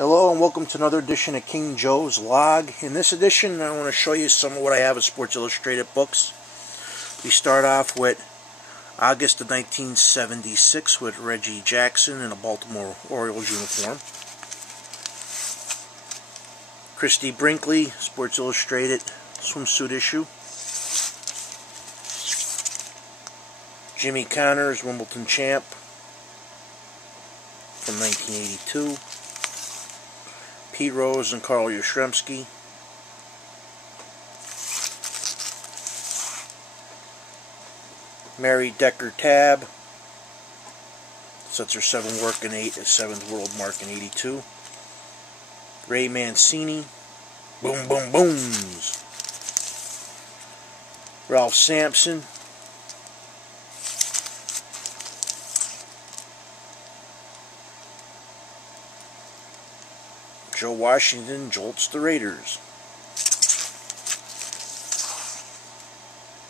Hello and welcome to another edition of King Joe's Log. In this edition I want to show you some of what I have of Sports Illustrated books. We start off with August of 1976 with Reggie Jackson in a Baltimore Orioles uniform. Christy Brinkley, Sports Illustrated swimsuit issue. Jimmy Connors, Wimbledon champ from 1982. Pete Rose and Carl Yastrzemski. Mary Decker Tab. Sets her 7th work in 7th world mark in 82. Ray Mancini. Boom Boom Booms. Ralph Sampson. Joe Washington jolts the Raiders.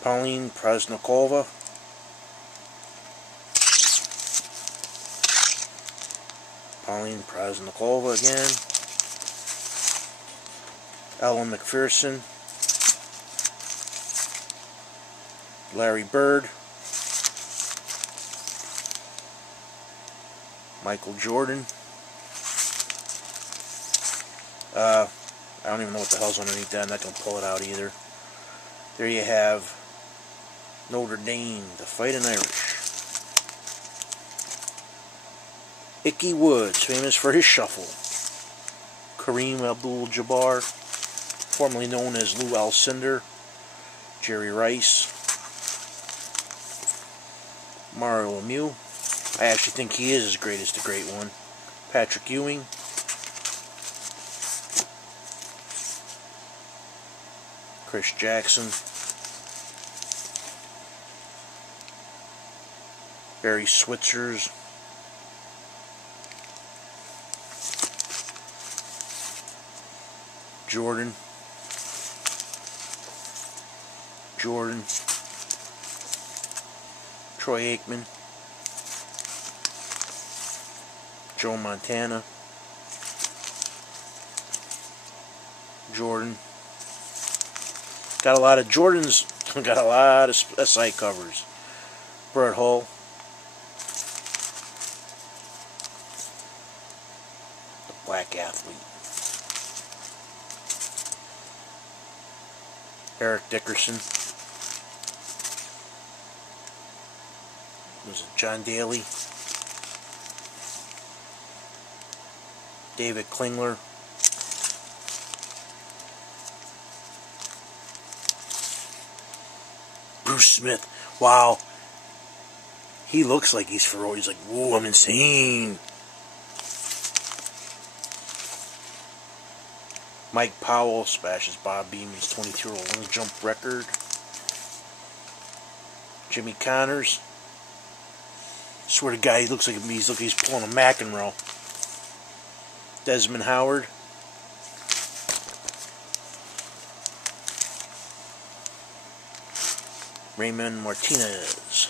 Pauline Prasnikova. Pauline Prasnikova again. Ellen McPherson. Larry Bird. Michael Jordan. I don't even know what the hell's underneath that. I'm not going to pull it out either. There you have Notre Dame, the Fighting Irish. Ickey Woods, famous for his shuffle. Kareem Abdul-Jabbar, formerly known as Lou Alcindor. Jerry Rice. Mario Lemieux. I actually think he is as great as the great one. Patrick Ewing. Chris Jackson. Barry Switzer's. Jordan. Troy Aikman. Joe Montana. Jordan. Got a lot of Jordans, got a lot of SI covers. Burt Hull. The Black Athlete. Eric Dickerson. Was it John Daly? David Klingler. Bruce Smith. Wow. He looks like he's for real. He's like, whoa, I'm insane. Mike Powell smashes Bob Beamon's 22-year-old long jump record. Jimmy Connors. Swear to God, he looks like he's pulling a McEnroe. Desmond Howard. Raymond Martinez.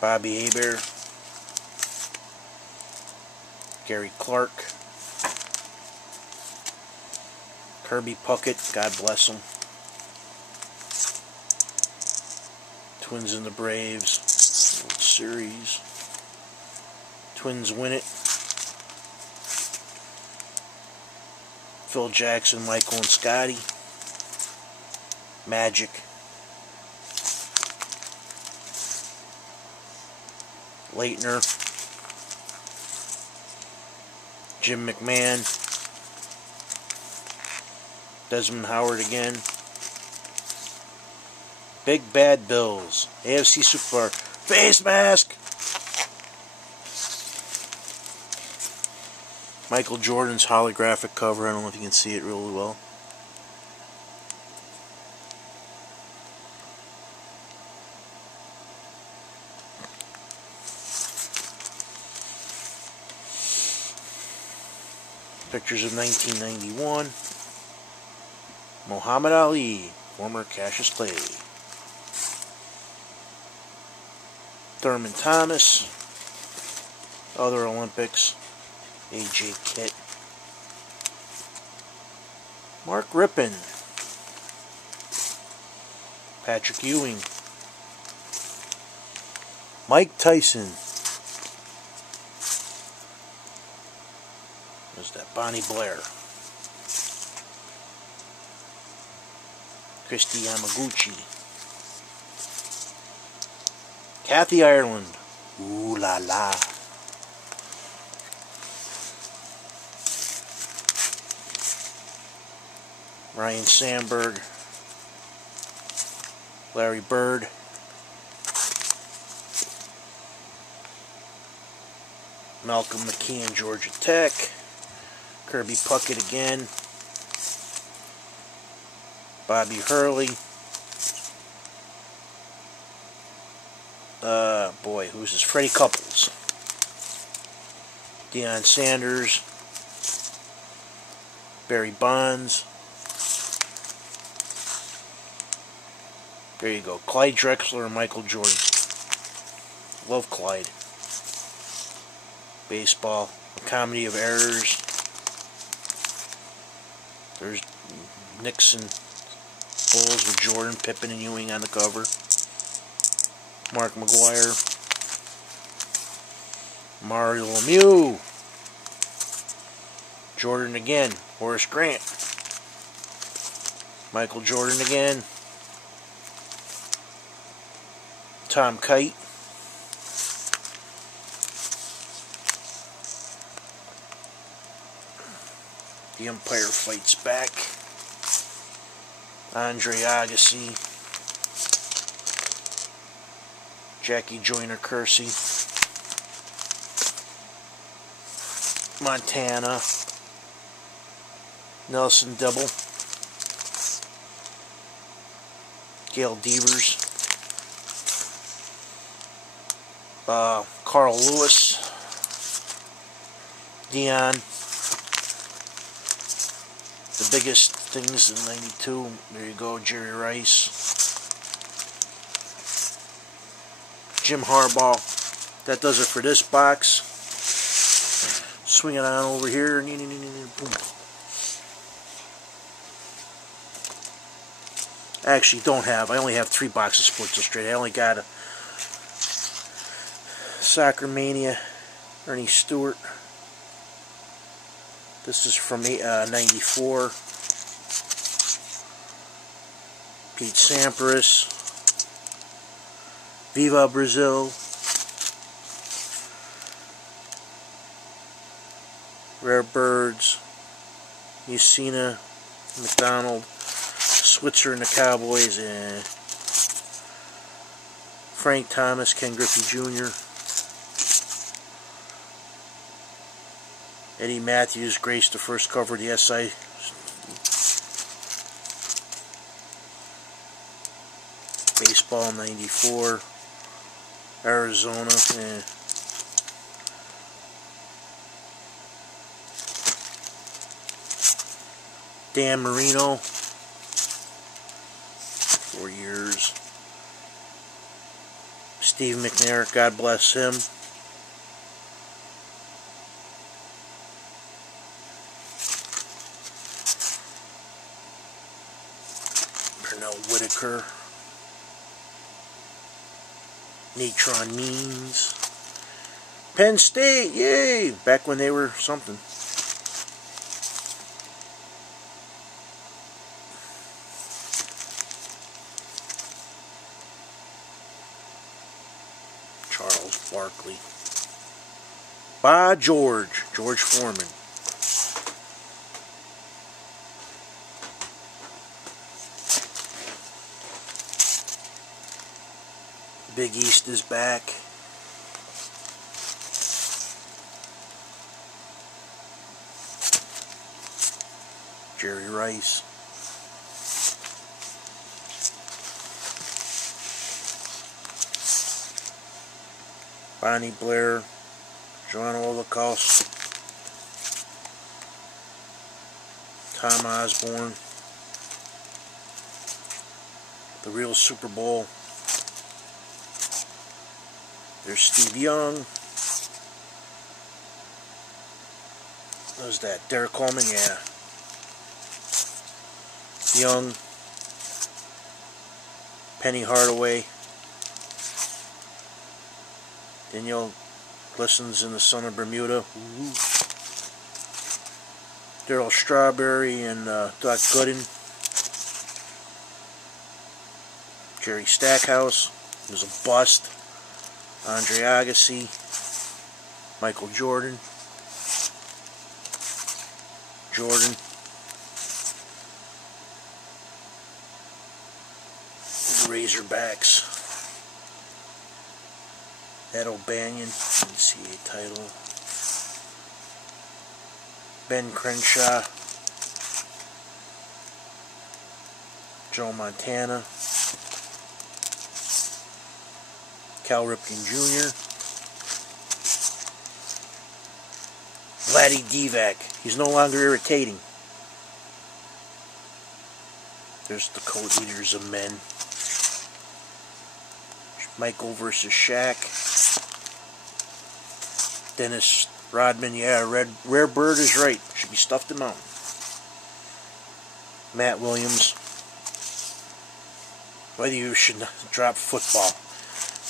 Bobby Hebert. Gary Clark. Kirby Puckett, God bless him. Twins and the Braves. World Series. Twins win it. Phil Jackson, Michael and Scotty. Magic. Leitner. Jim McMahon. Desmond Howard again. Big Bad Bills. AFC Super Bowl. Face mask! Michael Jordan's holographic cover. I don't know if you can see it really well. Pictures of 1991. Muhammad Ali, former Cassius Clay. Thurman Thomas. Other Olympics. AJ Kit. Mark Rippon. Patrick Ewing. Mike Tyson. There's that Bonnie Blair. Christy Yamaguchi. Kathy Ireland. Ooh la la. Ryan Sandberg. Larry Bird. Malcolm McKeon, Georgia Tech. Kirby Puckett again. Bobby Hurley. Boy, who's this? Freddie Couples. Deion Sanders. Barry Bonds. There you go. Clyde Drexler and Michael Jordan. Love Clyde. Baseball. A Comedy of Errors. There's Nixon Bulls with Jordan, Pippen, and Ewing on the cover. Mark McGuire. Mario Lemieux. Jordan again. Horace Grant. Michael Jordan again. Tom Kite. The Empire Fights Back. Andre Agassi. Jackie Joyner Kersey. Montana. Nelson Dibble. Gail Devers. Carl Lewis. Dion. The biggest things in '92. There you go, Jerry Rice. Jim Harbaugh. That does it for this box. Swing it on over here. Boom. I actually don't have. I only have 3 boxes of Sports Illustrated. I only got a Soccer Mania, Ernie Stewart. This is from '94. Pete Sampras. Viva Brazil. Rare Birds. Mussina, McDonald. Switzer and the Cowboys. And Frank Thomas, Ken Griffey Jr. Eddie Matthews graced the first cover of the SI. Baseball '94. Arizona. Dan Marino. 4 years. Steve McNair, God bless him. Pernell Whitaker. Natron Means. Penn State, yay! Back when they were something. Charles Barkley. By George Foreman. Big East is back. Jerry Rice. Bonnie Blair. Joanna Holocaust. Tom Osborne. The Real Super Bowl. There's Steve Young. What was that? Derek Coleman, yeah. Young, Penny Hardaway, Danielle glistens in the sun of Bermuda. Ooh. Darryl Strawberry and Doc Gooden. Jerry Stackhouse, he was a bust. Andre Agassi, Michael Jordan, the Razorbacks, Ed O'Banion, NCAA title, Ben Crenshaw, Joe Montana, Cal Ripken Jr., Vladdy Divac. He's no longer irritating. There's the co-leaders of men. Michael versus Shaq. Dennis Rodman, yeah, Rare Bird is right. Should be stuffed in mountain. Matt Williams. Whether you should drop football.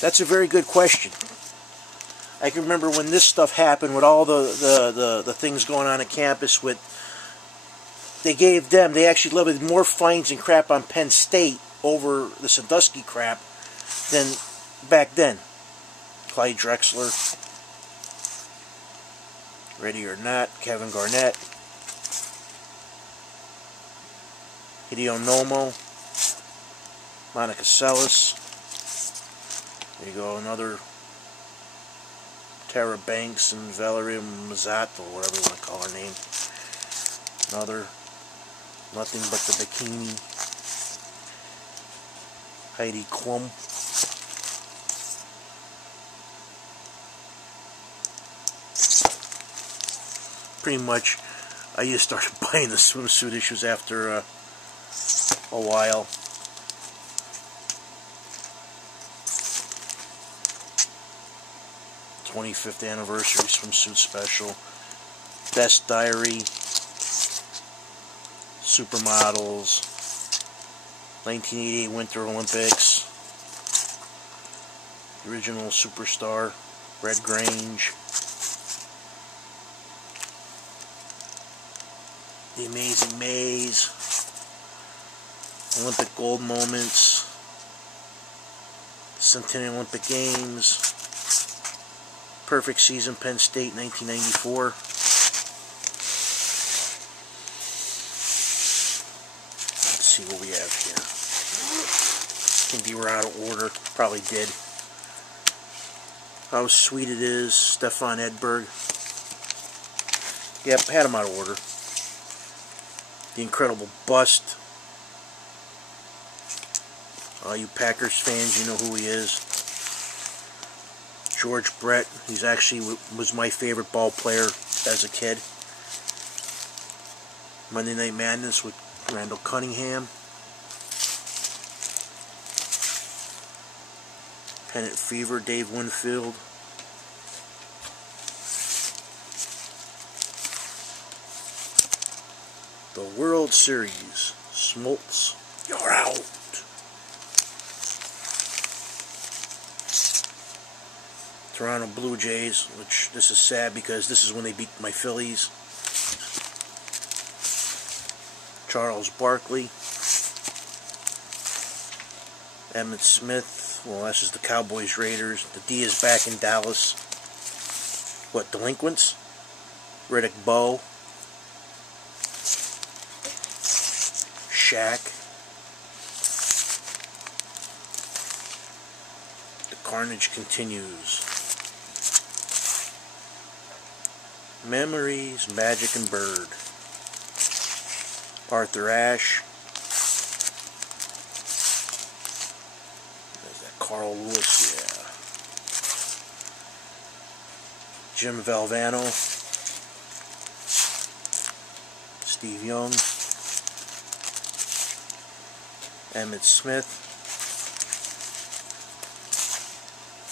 That's a very good question. I can remember when this stuff happened with all the things going on campus with, they actually levied more fines and crap on Penn State over the Sandusky crap than back then. Clyde Drexler, Ready or Not, Kevin Garnett, Hideo Nomo, Monica Seles. There you go, another Tara Banks and Valerie Mazzato, or whatever you want to call her name. Another Nothing But the Bikini. Heidi Klum. Pretty much, I just started buying the swimsuit issues after a while. '25th anniversary swimsuit special. Best Diary. Supermodels. 1988 Winter Olympics. Original Superstar. Red Grange. The Amazing Maze. Olympic Gold Moments. Centennial Olympic Games. Perfect Season, Penn State, 1994. Let's see what we have here. I think they were out of order. Probably did. How Sweet It Is, Stefan Edberg. Yep, had them out of order. The Incredible Bust. All you Packers fans, you know who he is. George Brett, he's actually was my favorite ball player as a kid. Monday Night Madness with Randall Cunningham. Pennant Fever, Dave Winfield. The World Series, Smoltz, you're out. Toronto Blue Jays, which this is sad because this is when they beat my Phillies. Charles Barkley. Emmitt Smith. Well, this is the Cowboys Raiders. The D is back in Dallas. What, Delinquents? Riddick Bowe. Shaq. The carnage continues. Memories, Magic and Bird. Arthur Ashe. There's that Carl Lewis, yeah. Jim Valvano. Steve Young. Emmitt Smith.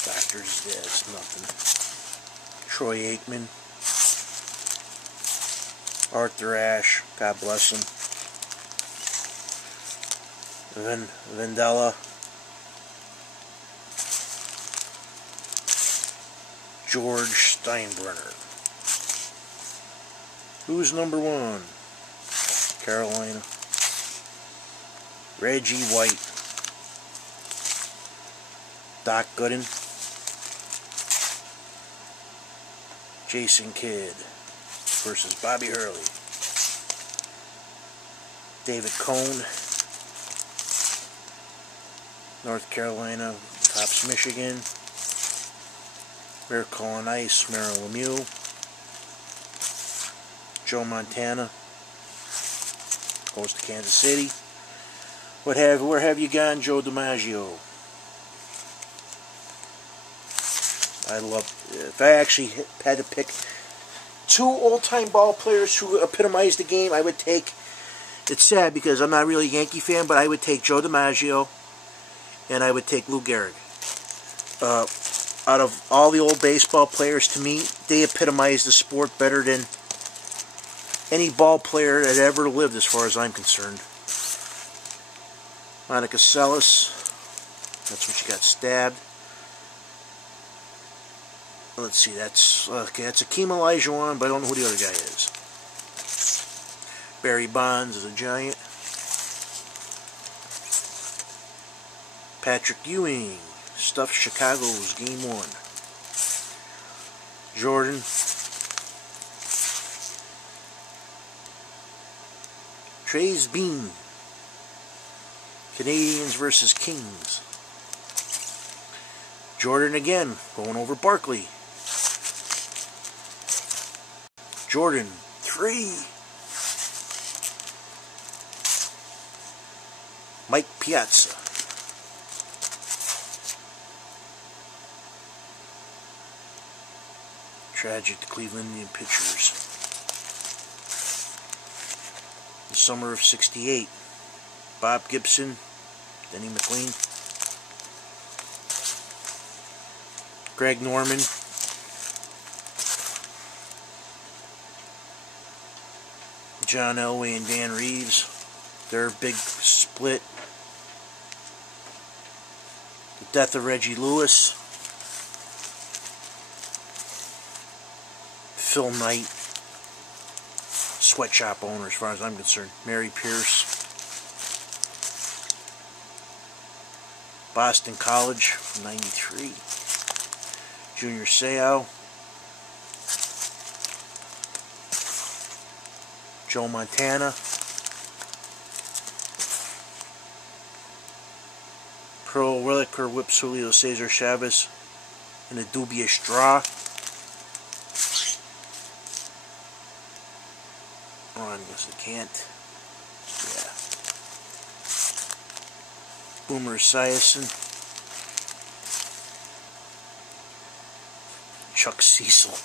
Doctors, yeah, it's nothing. Troy Aikman. Arthur Ashe, God bless him. Vendella. George Steinbrenner. Who's number 1? Carolina. Reggie White. Doc Gooden. Jason Kidd versus Bobby Hurley. David Cohn. North Carolina. Tops Michigan. Miracle on Ice. Merrill Lemieux. Joe Montana. Goes to Kansas City. Where have you gone, Joe DiMaggio? If I actually had to pick 2 old-time ball players who epitomize the game, I would take, it's sad because I'm not really a Yankee fan, but I would take Joe DiMaggio and I would take Lou Gehrig. Out of all the old baseball players, to me, they epitomize the sport better than any ball player that ever lived, as far as I'm concerned. Monica Seles, that's when she got stabbed. Let's see, that's Akeem Olajuwon, but I don't know who the other guy is. Barry Bonds is a Giant. Patrick Ewing stuffed Chicago's Game 1. Jordan. Trey's Bean. Canadians versus Kings. Jordan again, going over Barkley. Jordan, 3. Mike Piazza. Tragic to Cleveland Indian pitchers. The summer of '68. Bob Gibson, Denny McLean, Greg Norman, John Elway and Dan Reeves, their big split. The death of Reggie Lewis, Phil Knight, sweatshop owner as far as I'm concerned, Mary Pierce, Boston College from '93, Junior Seau, Joe Montana, Pearl Williker whips Julio Cesar Chavez in a dubious draw. Ron goes to Kant. Yeah. Boomer Esiason. Chuck Cecil.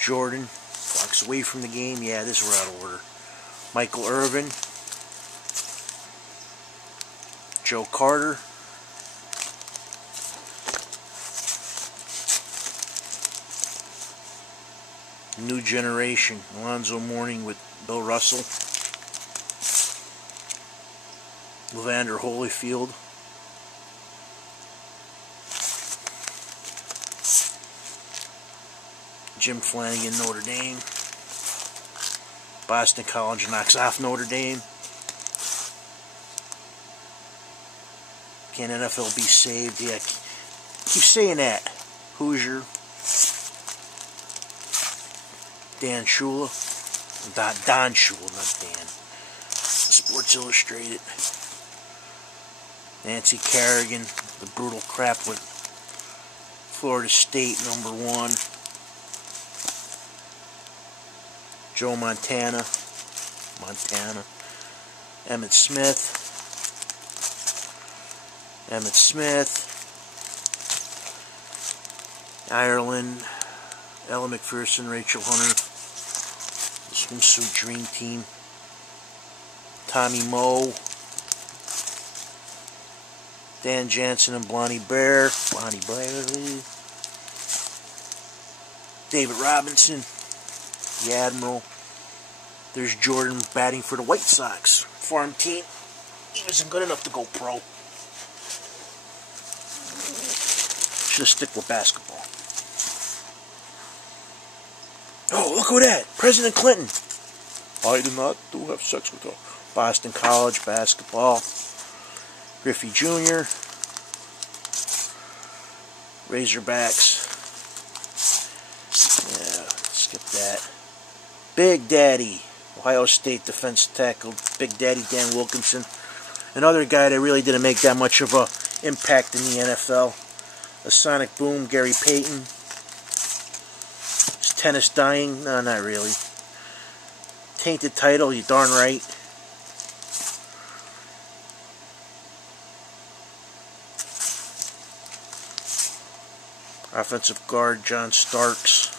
Jordan walks away from the game. Yeah, this we're out of order. Michael Irvin. Joe Carter. New Generation. Alonzo Mourning with Bill Russell. Evander Holyfield. Jim Flanagan, Notre Dame. Boston College knocks off Notre Dame. Can NFL be saved? Yeah, keep saying that. Hoosier. Dan Shula. Don Shula, not Dan. Sports Illustrated. Nancy Kerrigan, the brutal crap with Florida State, #1. Joe Montana. Emmett Smith. Ireland. Ella McPherson, Rachel Hunter. The Swimsuit Dream Team. Tommy Moe. Dan Jansen and Bonnie Blair. David Robinson. the Admiral. There's Jordan batting for the White Sox farm team. He wasn't good enough to go pro. Should have stick with basketball. Oh, look at that! President Clinton. I did not have sex with her. Boston College basketball. Griffey Jr. Razorbacks. Yeah, skip that. Big Daddy. Ohio State defense tackle. Big Daddy Dan Wilkinson. Another guy that really didn't make that much of a impact in the NFL. A Sonic Boom. Gary Payton. Is tennis dying? No, not really. Tainted title, you darn right. Offensive guard John Starks.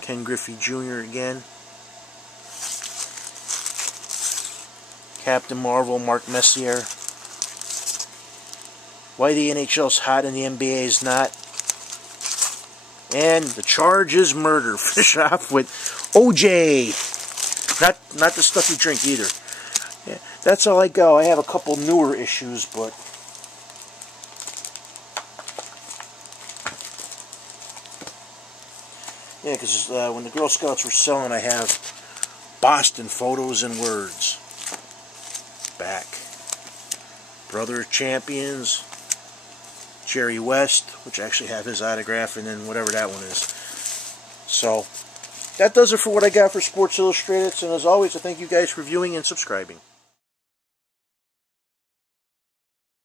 Ken Griffey Jr. again. Captain Marvel Mark Messier. Why the NHL's hot and the NBA is not. And the charge is murder. Finish off with OJ. Not the stuff you drink either. Yeah, that's all I go. I have a couple newer issues, but yeah, because when the Girl Scouts were selling, I have Boston Photos and Words. Back. Brother of Champions. Jerry West, which I actually have his autograph, and then whatever that one is. So, that does it for what I got for Sports Illustrated. And as always, I thank you guys for viewing and subscribing.